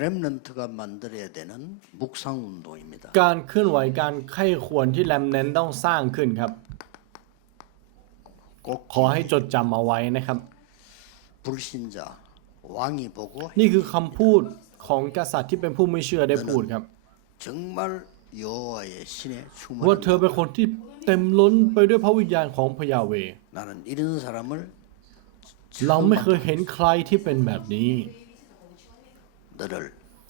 렘넌트가 만들어야 되는 묵상 운동입니다. การเคลื่อนไหวการไข้ควรที่แลมเน้นต้องสร้างขึ้นครับ 꼭 ขอให้จดจำเอาไว้นะครับ 불신자 왕이 보고 นี่คือคำพูดของกษัตริย์ที่เป็นผู้ไม่เชื่อได้พูดครับ 정말 여호와의 신에 ว่าเธอ 충만한 เป็นคนที่เต็มล้นไปด้วยพระวิญญาณของพระยาเวห์ 나는 이런 사람을 เราไม่เคยเห็นใครที่เป็นแบบนี้ 너를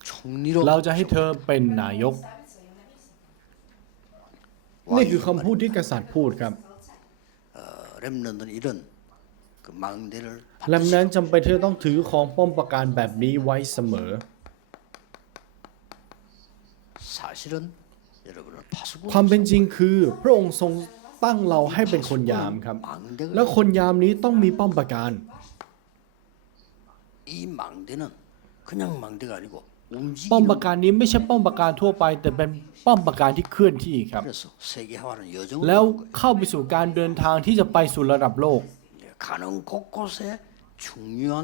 총리로 เราจะให้เธอเป็นนายก นี่คือคำพูดที่กษัตริย์พูดครับ 어, 렘넌트는 이런 그 망대를 แลมนั้นจำเป็นที่จะต้องถือของป้อมปราการแบบนี้ไว้เสมอ 사실은 여러분을 파수꾼 ความเป็นจริงคือ พระองค์ทรงตั้งเราให้เป็นคนยามครับ 망대가 แล้วคนยามนี้ต้องมีป้อมปราการ 이 망대는 그냥 망대가 아니고 ป้อมป 움직이는 ราการนี้ไม่ใช่ป้อมปราการทั่วไป แต่เป็นป้อมปราการที่เคลื่อนที่ครับ 그래서 세계화는 여정을 แล้ว 하는 거예요. เข้าไปสู่การเดินทางที่จะไปสู่ระดับโลก 예, 가는 곳곳에 중요한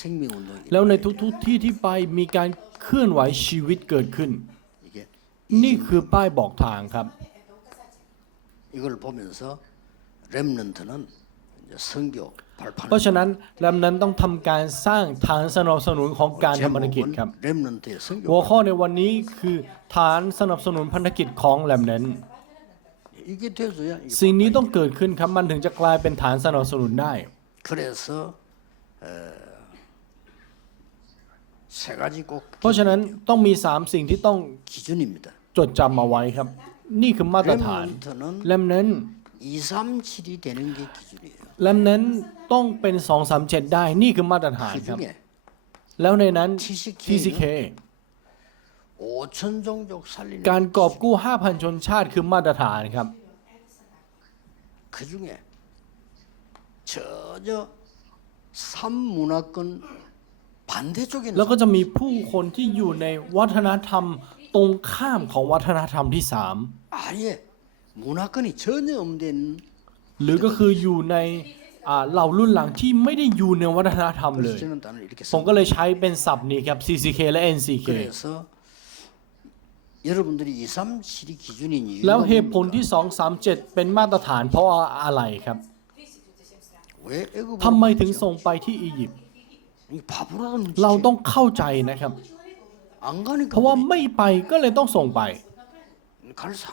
생명 운동이 แล้วในทุกๆที่ที่ไปมีการเคลื่อนไหวชีวิตเกิดขึ้น 이게 นี่คือป้ายบอกทางครับ 이걸 보면서 렘넌트는 이제 선교 เพราะฉะนั้นลำนั้นต้องทำการสร้างฐานสนับสนุนของการทำพันธกิจครับ หัวข้อในวันนี้คือฐานสนับสนุนพันธกิจของแลมเน้นสิ่งนี้ต้องเกิดขึ้นครับมันถึงจะกลายเป็นฐานสนับสนุนได้เพราะฉะนั้นต้องมีสามสิ่งที่ต้องจดจำมาไว้ครับ นี่คือมาตรฐานแลมเน้น และนั้นต้องเป็นสองสามเจ็ดได้นี่คือมาตรฐานครับ แล้วในนั้น TCK การกอบกู้ 5,000 ชนชาติคือมาตรฐานครับแล้วก็จะมีผู้คนที่อยู่ในวัฒนธรรมตรงข้ามของวัฒนธรรมที่สาม หรือก็คืออยู่ในเหล่ารุ่นหลังที่ไม่ได้อยู่ในวัฒนธรรมเลย ผมก็เลยใช้เป็นศัพท์นี้ครับ CCK และ NCK แล้วเหตุผลที่ 237 เป็นมาตรฐานเพราะอะไรครับทำไมถึงส่งไปที่อียิปต์เราต้องเข้าใจนะครับ เพราะว่าไม่ไปก็เลยต้องส่งไป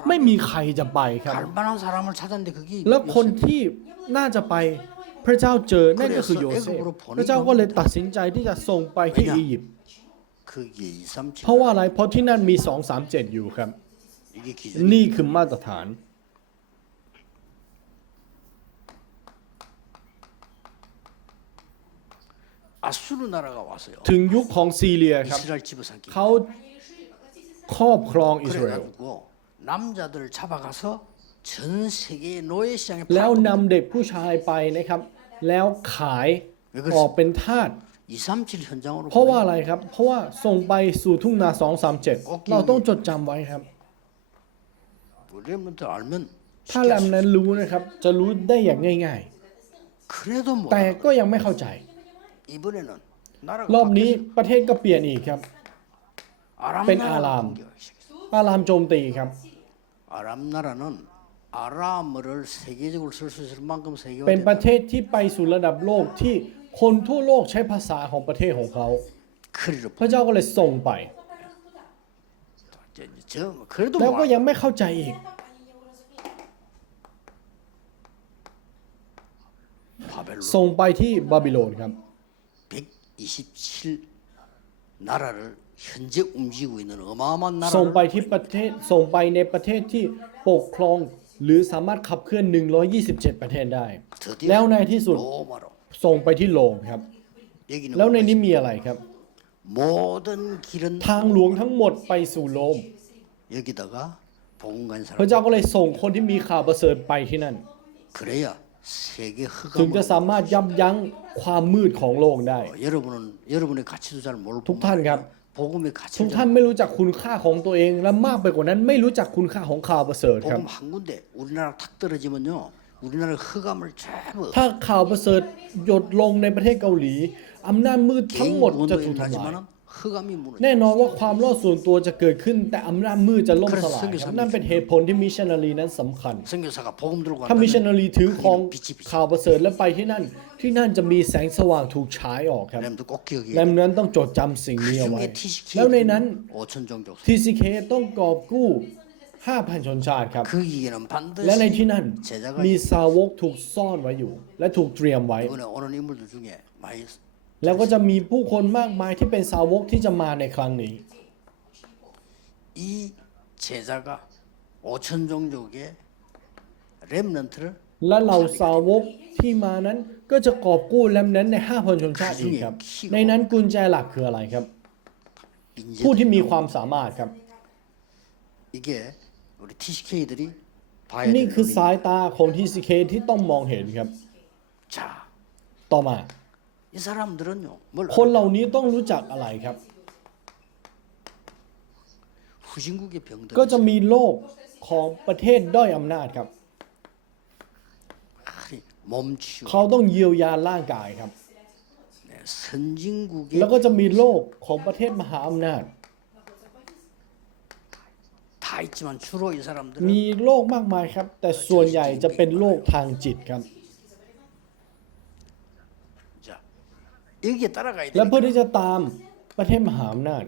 ไม่มีใครจะไปครับ แล้วคนที่น่าจะไปพระเจ้าเจอนั่นก็คือโยเซฟพระเจ้าก็เลยตัดสินใจที่จะส่งไปที่อียิปต์เพราะว่าอะไรเพราะที่นั่นมีสองสามเจ็ดอยู่ครับ นี่คือมาตรฐานถึงยุคของซีเรียครับ เขาครอบครองอิสราเอล แล้วนำเด็กผู้ชายไปนะครับ แล้วขายออกเป็นทาสเพราะว่าอะไรครับ เพราะว่าส่งไปสู่ทุ่งนา 237 เราต้องจดจำไว้ครับ ถ้าแรมนั้นรู้นะครับ จะรู้ได้อย่างง่ายๆ แต่ก็ยังไม่เข้าใจ รอบนี้ประเทศก็เปลี่ยนอีกครับ เป็นอาราม อารามโจมตีครับ 아람 나라는 아람어를 세계적으로 쓸 수 있을 만큼 เป็นประ 세계화된 เทศที่ไปสู่ระดับโลกที่คนทั่วโลกใช้ภาษาของประเทศของเขา 크리로 พระเจ้าก็เลยส่งไป 저, 저 그래도 แล้วก็ 뭐 ยังไม่เข้าใจอีก 바벨론 ส่งไปที่บาบิโลนครับ 127 나라를 ส่งไปที่ประเทศส่งไปในประเทศที่ปกครองหรือสามารถขับเคลื่อน 127 ประเทศได้ แล้วในที่สุดส่งไปที่โรมครับ แล้วในนี้มีอะไรครับ ทางหลวงทั้งหมดไปสู่โรมพระเจ้าก็เลยส่งคนที่มีข่าวประเสริฐไปที่นั่นถึงจะสามารถยับยั้งความมืดของโลกได้ ทุกท่านครับ ผมทุกท่านไม่รู้จักคุณค่าของตัวเอง และมากไปกว่านั้นไม่รู้จักคุณค่าของข่าวประเสริฐครับ ถ้าข่าวประเสริฐหยดลงในประเทศเกาหลีอำนาจมืดทั้งหมดจะถูกทำลาย แน่นอนว่าความรอดส่วนตัวจะเกิดขึ้น แต่อำนาจมืดจะล่มสลายครับนั่นเป็นเหตุผลที่มิชชันนารีนั้นสำคัญถ้ามิชชันนารีถือของข่าวประเสริฐและไปที่นั่น ที่นั่นจะมีแสงสว่างถูกฉายออกครับและนั้นต้องจดจำสิ่งนี้เอาไว้แล้วในนั้นทีซีเคต้องกอบกู้ห้าพันชนชาติครับ และในที่นั้นมีสาวกถูกซ่อนไว้อยู่ และถูกเตรียมไว้ 이번에 오는 인물들 중에 많이 แล้วก็จะมีผู้คนมากมายที่เป็นสาวกที่จะมาในครั้งนี้ 이 제자가 5천 종족의 렘넌트를 และเหล่าสาวกที่มานั้นก็จะกอบกู้แลมนั้นใน 5,000 ชนชาติอีกครับ ในนั้นกุญแจหลักคืออะไรครับ 인재 ผู้ที่มีความสามารถครับ 이게 우리 TCK들이 봐야 นี่ 되는 คือ 우리 สายตาของ TCK ที่ต้องมองเห็นครับ 자, ต่อมา 이 사람들은요. 뭘 คนเหล่านี้ต้องรู้จักอะไรครับ ก็จะมีโรคของประเทศด้อยอำนาจครับ เขาต้องเยียวยาร่างกายครับ แล้วก็จะมีโรคของประเทศมหาอำนาจ มีโรคมากมายครับ แต่ส่วนใหญ่จะเป็นโรคทางจิตครับ 여기에 따라가야 และเพื่อ 되니까 ที่จะตามประเทศมหาอำนาจ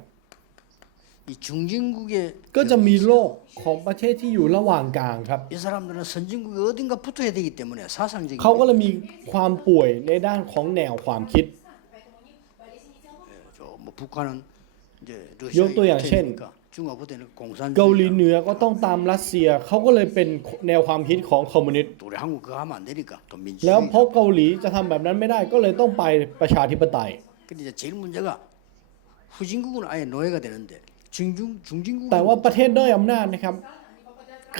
이 중진국의 ก็จะมีโรคของประเทศที่อยู่ระหว่างกลางครับ 이 사람들은 선진국에 어딘가 붙어야 되기 때문에 사상적인 เขาก็เลยมีความป่วยในด้านของแนวความคิด 저뭐 북한은 이제 요 또 러시아에 양 셴. 붙어있으니까 중국 붙어있는 เกาหลีเหนือก็ต้องตามรัสเซียเขาก็เลยเป็นแนวความคิดของคอมมิวนิสต์แล้วเพราะเกาหลีจะทำแบบนั้นไม่ได้ก็เลยต้องไปประชาธิปไตยแต่ว่าประเทศด้อยอำนาจนะครับ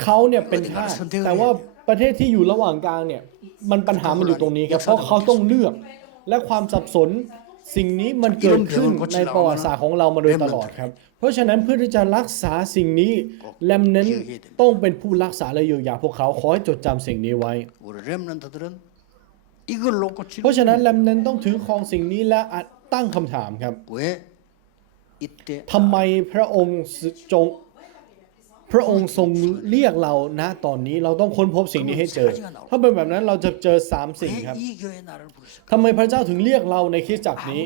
เขาเนี่ยเป็นชาติแต่ว่าประเทศที่อยู่ระหว่างกลางเนี่ยมันปัญหามันอยู่ตรงนี้ครับเพราะเขาต้องเลือกและความสับสน สิ่งนี้มันเกิดขึ้นในประวัติศาสตร์ของเรามาโดยตลอดครับ เพราะฉะนั้นเพื่อที่จะรักษาสิ่งนี้แลมเน้นต้องเป็นผู้รักษาและเยียวยาพวกเขาขอให้จดจำสิ่งนี้ไว้ เพราะฉะนั้นแลมเน้นต้องถือครองสิ่งนี้และตั้งคำถามครับทำไมพระองค์จง พระองค์ทรงเรียกเรานะตอนนี้เราต้องค้นพบสิ่งนี้ให้เจอ ถ้าเป็นแบบนั้นเราจะเจอสามสิ่งครับทำไมพระเจ้าถึงเรียกเราในคิดจักรนี้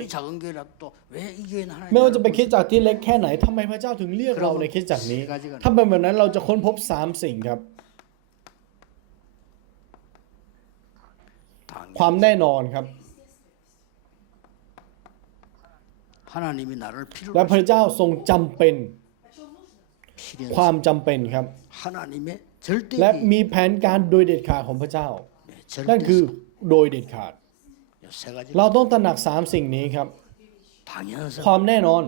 ไม่ว่าจะเป็นคิดจักรที่เล็กแค่ไหนทำไมพระเจ้าถึงเรียกเราในคิดจักรนี้ ถ้าเป็นแบบนั้นเราจะค้นพบสามสิ่งครับ ความแน่นอนครับและพระเจ้าทรงจำเป็น ความจำเป็นครับ และมีแผนการโดยเด็ดขาดของพระเจ้า นั่นคือโดยเด็ดขาด เราต้องตระหนักสามสิ่งนี้ครับ ความแน่นอน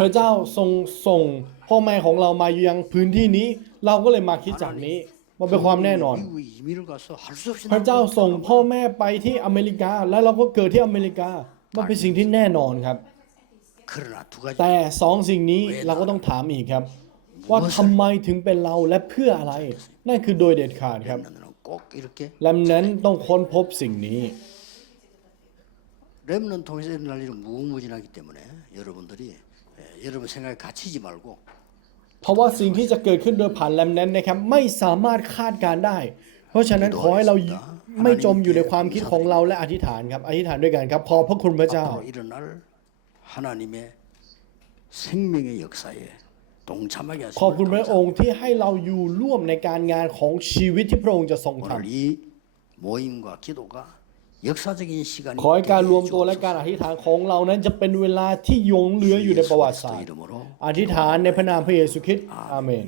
พระเจ้าทรงส่งพ่อแม่ของเรามาอยู่ยังพื้นที่นี้ เราก็เลยมาคิดจากนี้มันเป็นความแน่นอน พระเจ้าส่งพ่อแม่ไปที่อเมริกา และเราก็เกิดที่อเมริกา มันเป็นสิ่งที่แน่นอนครับ 그러나 두 가지 แต่สองสิ่งนี้เราก็ต้องถามอีกครับ ว่าทำไมถึงเป็นเราและเพื่ออะไร นั่นคือโดยเด็ดขาดครับ 렘넌트는 꼭 이렇게 ลำนั้นต้องค้นพบสิ่งนี้ 렘넌 통해서 일어날 일은 무궁무진하기 때문에 여러분들이 예, 여러분 생각에 갇히지 말고 เพราะว่าสิ่งที่จะเกิดขึ้นโดยผ่านแลมนั้นนะครับ ไม่สามารถคาดการณ์ได้ เพราะฉะนั้นขอให้เราไม่จมอยู่ในความคิดของเราและอธิษฐานครับ อธิษฐานด้วยกันครับขอพระคุณพระเจ้าขอบคุณพระองค์ที่ให้เราอยู่ร่วมในการงานของชีวิตที่พระองค์จะทรงทำขอให้การรวมตัวและการอธิษฐานของเรานั้นจะเป็นเวลาที่ยงเหลืออยู่ในประวัติศาสตร์ อธิษฐานในพระนามพระเยซูคริสต์อาเมน